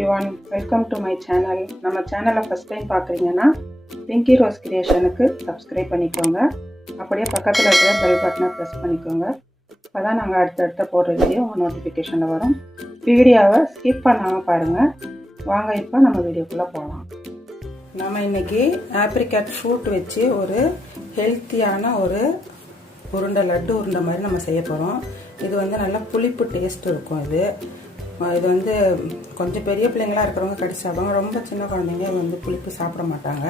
everyone, welcome to my channel. நம்ம சேனலை first time பார்க்குறீங்கன்னா பிங்கி ரோஸ் கிரியேஷனுக்கு சப்ஸ்கிரைப் பண்ணிக்கோங்க. அப்படியே பக்கத்தில் இருக்கிற பெல் பட்டனை ப்ரெஸ் பண்ணிக்கோங்க. அப்போ தான் நாங்கள் அடுத்தடுத்த போடுற வீடியோ உங்கள் நோட்டிஃபிகேஷனில் வரும். வீடியோவை ஸ்கிப் பண்ணாமல் பாருங்கள். வாங்க இப்போ நம்ம வீடியோக்குள்ளே போகலாம். நம்ம இன்றைக்கி ஆப்ரிகாட் ஃப்ரூட் வச்சு ஒரு ஹெல்த்தியான ஒரு லட்டு உருண்டை மாதிரி நம்ம செய்ய போகிறோம். இது வந்து நல்லா புளிப்பு டேஸ்ட் இருக்கும். இது வந்து கொஞ்சம் பெரிய பிள்ளைங்களாக இருக்கிறவங்க கடிச்சு சாப்பிடுவாங்க. ரொம்ப சின்ன குழந்தைங்க வந்து புளிப்பு சாப்பிட மாட்டாங்க.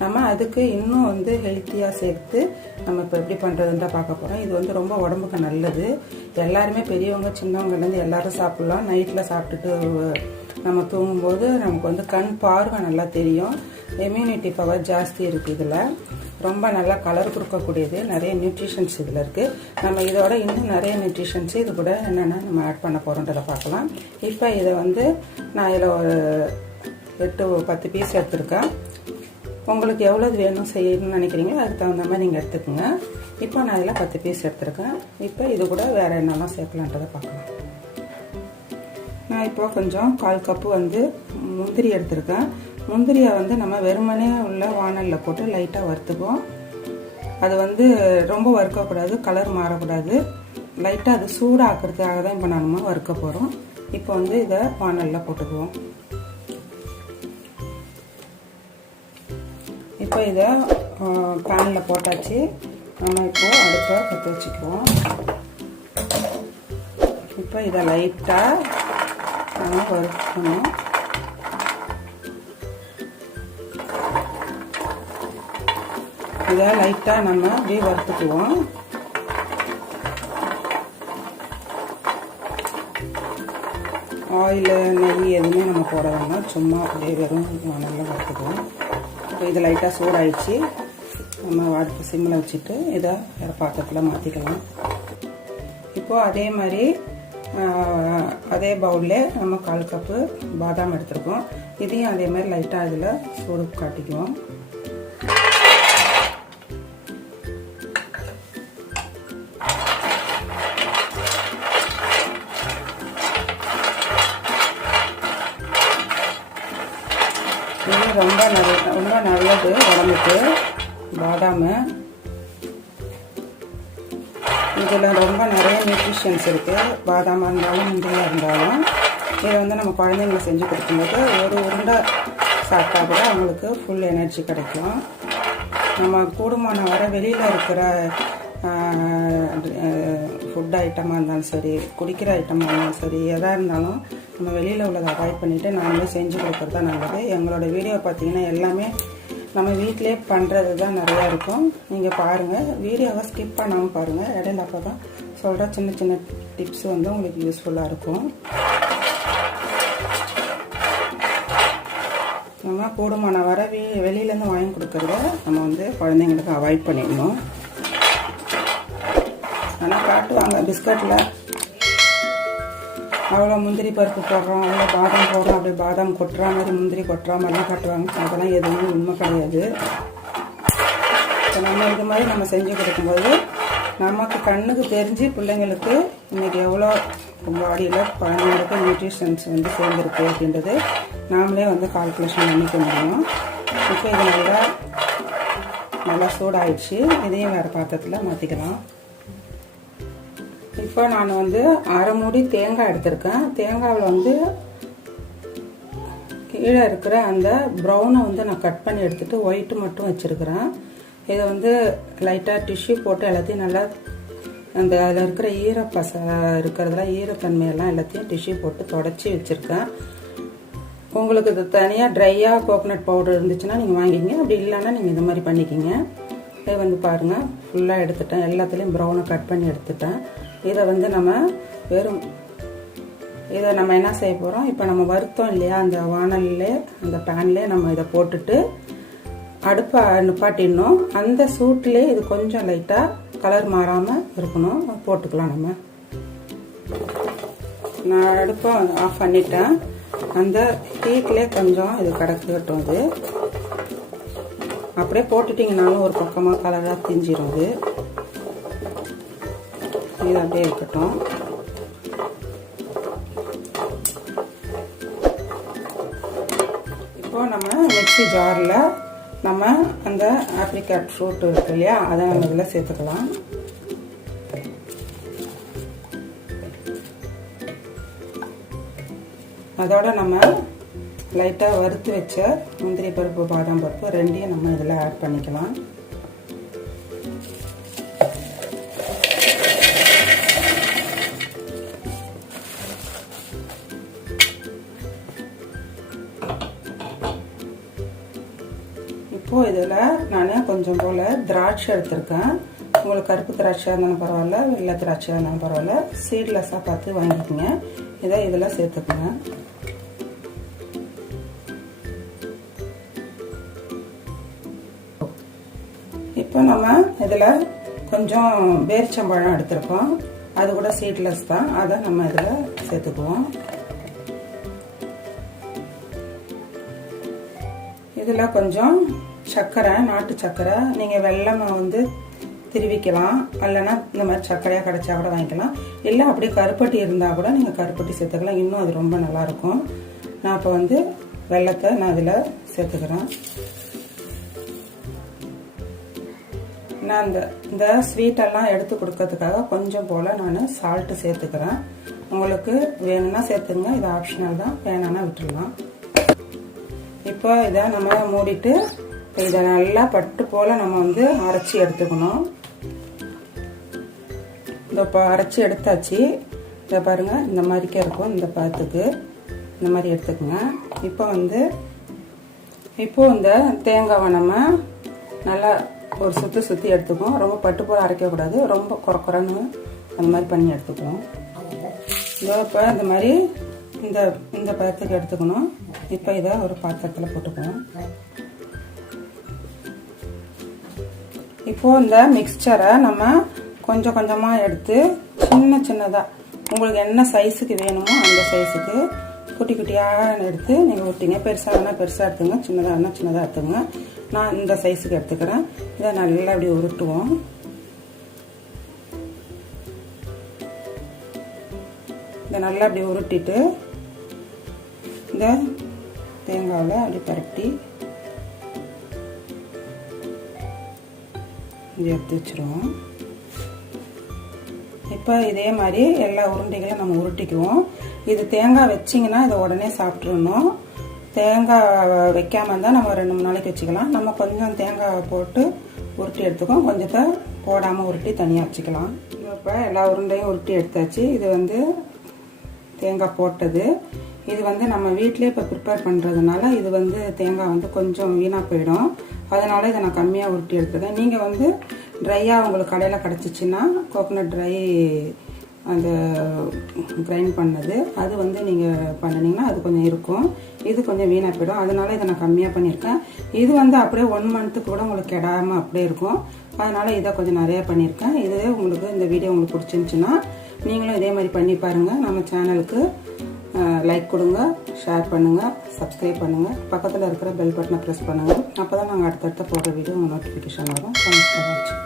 நம்ம அதுக்கு இன்னும் வந்து ஹெல்த்தியாக சேர்த்து நம்ம இப்போ எப்படி பண்ணுறதுன்னு தான் பார்க்க போகிறோம். இது வந்து ரொம்ப உடம்புக்கு நல்லது. எல்லாருமே பெரியவங்க சின்னவங்கலேருந்து எல்லோரும் சாப்பிட்லாம். நைட்டில் சாப்பிட்டுட்டு நம்ம தூங்கும்போது நமக்கு வந்து கண் பார்வை நல்லா தெரியும். இம்யூனிட்டி பவர் ஜாஸ்தி இருக்குது. இதில் ரொம்ப நல்லா கலர் கொடுக்கக்கூடியது. நிறைய நியூட்ரிஷன்ஸ் இதில் இருக்குது. நம்ம இதோட இன்னும் நிறைய நியூட்ரிஷன்ஸ் இது கூட என்னென்னா நம்ம ஆட் பண்ண போகிறோன்றதை பார்க்கலாம். இப்போ இதை வந்து நான் இதில் ஒரு 8-10 பீஸ் எடுத்துருக்கேன். உங்களுக்கு எவ்வளோ வேணும் செய்யணும்னு நினைக்கிறீங்களோ அதுக்கு தகுந்த மாதிரி நீங்கள் எடுத்துக்கோங்க. இப்போ நான் இதில் 10 பீஸ் எடுத்துருக்கேன். இப்போ இது கூட வேறு என்னெல்லாம் சேர்க்கலான்றதை பார்க்கலாம். நான் இப்போ கொஞ்சம் 1/4 கப்பு வந்து முந்திரி எடுத்துருக்கேன். முந்திரியை வந்து நம்ம வெறுமனே உள்ள வானலில் போட்டு லைட்டாக வறுத்துக்குவோம். அது வந்து ரொம்ப வறுக்கக்கூடாது, கலர் மாறக்கூடாது. லைட்டாக அது சூடாக்குறதுக்காக தான் இப்போ நம்ம வறுக்க போகிறோம். இப்போ வந்து இதை வானலில் போட்டுக்குவோம். இப்போ இதை பேனில் போட்டாச்சு. நம்ம இப்போது அடுப்பை பற்ற வச்சுக்குவோம். இப்போ இதை லைட்டாக நம்ம வறுக்கணும். இதை லைட்டாக நம்ம அப்படியே வறுத்துக்குவோம். ஆயில் நெய் எதுவுமே நம்ம போட வேண்டாம். சும்மா அப்படியே வெறும் நல்லா வறுத்துக்குவோம். இப்போ இது லைட்டாக சூடாயிடுச்சு. நம்ம அடுப்பு சிம்மில் வச்சுட்டு இதை வேறு பாத்திரத்தில் மாற்றிக்கலாம். இப்போது அதே மாதிரி அதே பவுலில் நம்ம 1/4 கப்பு பாதாம் எடுத்துருக்கோம். இதையும் அதே மாதிரி லைட்டாக இதில் சூடு காட்டிக்குவோம். இது ரொம்ப நல்லது உடம்புக்கு பாதாம். இதில் ரொம்ப நிறைய நியூட்ரிஷன்ஸ் இருக்குது. பாதாமாக இருந்தாலும் முந்திரியாக இருந்தாலும் இதை வந்து நம்ம குழந்தைங்களுக்கு செஞ்சு கொடுக்கும்போது ஒரு உருண்டை சாப்பிட்டா கூட அவங்களுக்கு ஃபுல் எனர்ஜி கிடைக்கும். நம்ம கூடுமான வர வெளியில் இருக்கிற ஃபுட் ஐட்டமாக இருந்தாலும் சரி, குடிக்கிற ஐட்டமாக இருந்தாலும் சரி, எதாக இருந்தாலும் நம்ம வெளியில் உள்ளதை அவாய்ட் பண்ணிவிட்டு நாமளே செஞ்சு கொடுக்குறது தான் நல்லது. எங்களோட வீடியோ பார்த்தீங்கன்னா எல்லாமே நம்ம வீட்டிலே பண்ணுறது தான் நிறையா இருக்கும். நீங்கள் பாருங்கள், வீடியோவை ஸ்கிப் பண்ணாமல் பாருங்கள். இடையில அப்போ தான் சொல்கிற சின்ன சின்ன டிப்ஸ் வந்து உங்களுக்கு யூஸ்ஃபுல்லாக இருக்கும். நம்ம கூடுமான வர வெளியிலேருந்து வாங்கி கொடுக்குறத நம்ம வந்து குழந்தைங்களுக்கு அவாய்ட் பண்ணிடணும். ஆனால் காட்டுவாங்க பிஸ்கட்டில் அவ்வளோ முந்திரி பருப்பு போடுறோம், அவ்வளோ பாதாம் போடுறோம், அப்படி பாதாம் கொட்டுற மாதிரி முந்திரி கொட்டுற மாதிரிலாம் காட்டுவாங்க. அதெல்லாம் எதுவுமே உண்மை கிடையாது. இப்போ நம்ம இது மாதிரி நம்ம செஞ்சு கொடுக்கும்போது நமக்கு கண்ணுக்கு தெரிஞ்சு பிள்ளைங்களுக்கு இன்றைக்கி எவ்வளோ பாடியில் குழந்தைங்களுக்கு நியூட்ரிஷன்ஸ் வந்து சேர்ந்துருக்கு அப்படின்றது நாமளே வந்து கால்குலேஷன் பண்ணிக்க முடியும். இப்போ இது நல்லா சூடாயிடுச்சு. இதையும் வேறு பாத்திரத்தில் மாற்றிக்கலாம். இப்போ நான் வந்து 1/2 மூடி தேங்காய் எடுத்திருக்கேன். தேங்காயில் வந்து கீழே இருக்கிற அந்த ப்ரௌனை வந்து நான் கட் பண்ணி எடுத்துகிட்டு ஒயிட்டு மட்டும் வச்சுருக்கிறேன். இதை வந்து லைட்டாக டிஷ்யூ போட்டு எல்லாத்தையும் நல்லா அந்த அதில் இருக்கிற இருக்கிறதுலாம் ஈரத்தன்மையெல்லாம் எல்லாத்தையும் டிஷ்யூ போட்டு தொடச்சி வச்சுருக்கேன். உங்களுக்கு இது தனியாக ட்ரையாக கோகோனட் பவுடர் இருந்துச்சுன்னா நீங்கள் வாங்கிக்கிங்க. அப்படி இல்லைன்னா நீங்கள் இந்த மாதிரி பண்ணிக்கிங்க. இதை வந்து பாருங்கள், ஃபுல்லாக எடுத்துட்டேன். எல்லாத்துலேயும் ப்ரௌனை கட் பண்ணி எடுத்துட்டேன். இதை வந்து நம்ம இதை நம்ம என்ன செய்ய போகிறோம், இப்போ நம்ம வறுத்தோம் இல்லையா அந்த வானல்லே அந்த பேன்லே நம்ம இதை போட்டுட்டு அடுப்பை நிப்பாட்டிடணும். அந்த சூட்டிலே இது கொஞ்சம் லைட்டாக கலர் மாறாமல் இருக்கணும். போட்டுக்கலாம். நான் அடுப்பை ஆஃப் பண்ணிட்டேன். அந்த ஹீட்லேயே கொஞ்சம் இது கிடக்கட்டும். இது அப்படியே போட்டுட்டிங்கனாலும் ஒரு பக்கமாக கலராக திஞ்சிடும். இது அப்படியே இருக்கட்டும். மிக்ஸி ஜாரில் நம்ம அந்த ஆப்ரிகாட் ஃப்ரூட் இருக்கு இல்லையா, அதை நம்ம இதில் சேர்த்துக்கலாம். அதோட நம்ம லைட்டாக வறுத்து வச்ச முந்திரி பருப்பு பாதாம் பருப்பு ரெண்டையும் நம்ம இதில் ஆட் பண்ணிக்கலாம். இப்போ இதில் நான் கொஞ்சம் போல் திராட்சை எடுத்திருக்கேன். உங்களுக்கு கருப்பு திராட்சையாக இருந்தாலும் பரவாயில்ல, வெள்ளை திராட்சையாக இருந்தாலும் பரவாயில்ல, சீட்லெஸ்ஸாக பார்த்து வாங்கிக்கோங்க. இதை இதில் சேர்த்துக்குங்க. இப்போ நம்ம இதில் கொஞ்சம் பேரிச்சம்பழம் எடுத்திருக்கோம். அது கூட சீட்லெஸ் தான், அதை நம்ம இதில் சேர்த்துக்குவோம். இதில் கொஞ்சம் சர்க்கரை, நாட்டு சர்க்கரை, நீங்கள் வெல்லம் வந்து திருவிக்கலாம், இல்லைன்னா இந்த மாதிரி சர்க்கரையாக கிடைச்சா கூட வாங்கிக்கலாம். இல்லை அப்படியே கருப்பட்டி இருந்தால் கூட நீங்கள் கருப்பட்டி சேர்த்துக்கலாம், இன்னும் அது ரொம்ப நல்லாயிருக்கும். நான் இப்போ வந்து வெல்லத்தை நான் இதில் சேர்த்துக்கிறேன். நான் இந்த ஸ்வீட்டெல்லாம் எடுத்து கொடுக்கறதுக்காக கொஞ்சம் போல் நான் சால்ட்டு சேர்த்துக்கிறேன். உங்களுக்கு வேணும்னா சேர்த்துங்க, இது ஆப்ஷனல் தான், வேணான்னா விட்டுடலாம். இப்போ இதை நம்ம மூடிட்டு இதை நல்லா பட்டு போல் நம்ம வந்து அரைச்சி எடுத்துக்கணும். இப்போ அரைச்சி எடுத்தாச்சு. இதை பாருங்கள், இந்த மாதிரிக்கே இருக்கும். இந்த பழத்துக்கு இந்த மாதிரி எடுத்துக்கோங்க. இப்போ இந்த தேங்காவை நம்ம நல்லா ஒரு சுற்றி எடுத்துக்குவோம். ரொம்ப பட்டு போல் அரைக்கக்கூடாது, ரொம்ப குறைன்னு அந்த மாதிரி பண்ணி எடுத்துக்குவோம். இப்போ இந்த மாதிரி இந்த பழத்துக்கு எடுத்துக்கணும். இப்போ இதை ஒரு பாத்திரத்தில் போட்டுக்குவோம். இப்போ இந்த மிக்சரை நம்ம கொஞ்சம் கொஞ்சமாக எடுத்து சின்னதாக உங்களுக்கு என்ன சைஸுக்கு வேணுமோ அந்த சைஸுக்கு குட்டி குட்டியாக எடுத்து நீங்கள் ஊற்றிங்க. பெருசாக பெருசாக எடுத்துங்க, சின்னதாக சின்னதாக எடுத்துங்க. நான் இந்த சைஸுக்கு எடுத்துக்கிறேன். இதை நல்லா இப்படி உருட்டுவோம். இதை நல்லா அப்படி உருட்டிட்டு இந்த தேங்காவில் அப்படி பரட்டி இது எடுத்து வச்சுருவோம். இப்போ இதே மாதிரி எல்லா உருண்டைகளும் நம்ம உருட்டிக்குவோம். இது தேங்காய் வச்சிங்கன்னா இதை உடனே சாப்பிட்றணும். தேங்காய் வைக்காமல் இருந்தால் நம்ம 2-3 நாளைக்கு வச்சுக்கலாம். நம்ம கொஞ்சம் தேங்காய் போட்டு உருட்டி எடுத்துக்கோம், கொஞ்சத்தை போடாமல் உருட்டி தனியாக வச்சுக்கலாம். இப்போ எல்லா உருண்டையும் உருட்டி எடுத்தாச்சு. இது வந்து தேங்காய் போட்டது. இது வந்து நம்ம வீட்டிலே இப்போ ப்ரிப்பேர் பண்ணுறதுனால இது வந்து தேங்காய் வந்து கொஞ்சம் வீணாக போயிடும். அதனால் இதை நான் கம்மியாக உருட்டி எடுத்துக்கிறேன். நீங்கள் வந்து ட்ரையாக உங்களுக்கு கடையில் கிடச்சிச்சின்னா கோகோனட் ட்ரை அந்த கிரைண்ட் பண்ணது அது வந்து நீங்கள் பண்ணினீங்கன்னா அது கொஞ்சம் இருக்கும். இது கொஞ்சம் வீணாக போயிடும். அதனால இதை நான் கம்மியாக பண்ணியிருக்கேன். இது வந்து அப்படியே 1 மந்த்துக்கு கூட உங்களுக்கு கெடாமல் அப்படியே இருக்கும். அதனால் இதை கொஞ்சம் நிறையா பண்ணியிருக்கேன். இதுவே உங்களுக்கு இந்த வீடியோ உங்களுக்கு பிடிச்சிருந்துச்சின்னா நீங்களும் இதே மாதிரி பண்ணி பாருங்கள். நம்ம சேனலுக்கு லைக் கொடுங்க, ஷேர் பண்ணுங்கள், சப்ஸ்கிரைப் பண்ணுங்கள், பக்கத்தில் இருக்கிற பெல் பட்டனை ப்ரெஸ் பண்ணுங்கள். அப்போ தான் நாங்கள் அடுத்தடுத்த போடுற வீடியோ உங்கள் நோட்டிஃபிகேஷன் வரும். தேங்க்ஸ் ஃபார் வாட்சிங்.